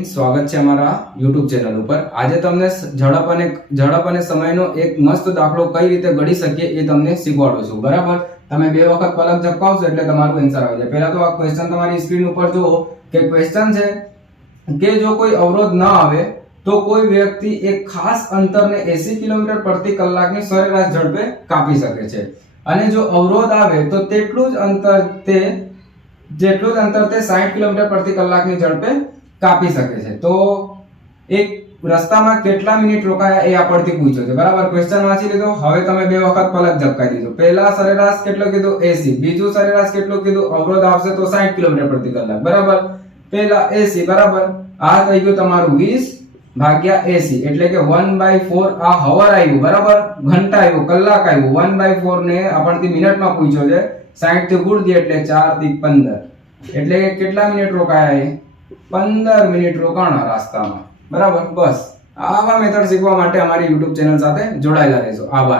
Morning, સ્વાગત છે અમારા YouTube ચેનલ ઉપર। આજે તમને ઝડપ અને સમયનો એક મસ્ત દાખલો કઈ રીતે ગણી શકીએ એ તમને શીખવાડું છું। બરાબર, તમે બે વખત પલક ઝપકાવશો એટલે તમારું આન્સર આવી જાય। પહેલા તો આ ક્વેશ્ચન તમારી સ્ક્રીન ઉપર જુઓ કે ક્વેશ્ચન છે કે જો કોઈ અવરોધ ન આવે તો કોઈ વ્યક્તિ એક ખાસ અંતરને 80 કિલોમીટર પ્રતિ કલાકની સરેરાશ ઝડપે કાપી શકે છે અને જો અવરોધ આવે તો જેટલું જ અંતર તે 60 કિલોમીટર પ્રતિ કલાકની ઝડપે કાપી શકે છે। તો એક રસ્તામાં કેટલા મિનિટ રોકાયા એ આપણથી પૂછ્યો છે। બરાબર, ક્વેશ્ચન વાંચી લીધો। હવે તમે બે વખત પલક ઝપકાવી દીધો। પહેલા સરેરાશ કેટલો કીધું 80, બીજું સરેરાશ કેટલું કીધું અવરોધ આવશે તો 60 કિલોમીટર પ્રતિ કલાક। બરાબર, પહેલા 80 બરાબર, આ થઈ ગયું તમારું 20 ભાગ્યા 80 એટલે કે 1/4 આ હવર આવ્યું। બરાબર, ઘંટા આવ્યું, કલાક આવ્યું। 1/4 ને આપણથી મિનિટમાં પૂછ્યો છે, 60 થી ગુણ દે એટલે 4 થી 15 એટલે કે કેટલા મિનિટ રોકાયા? 15 મિનિટ રોકાણા રસ્તામાં। બરાબર, બસ આવા મેથડ શીખવા માટે અમારી YouTube ચેનલ સાથે જોડાયેલા રહેજો। આભાર।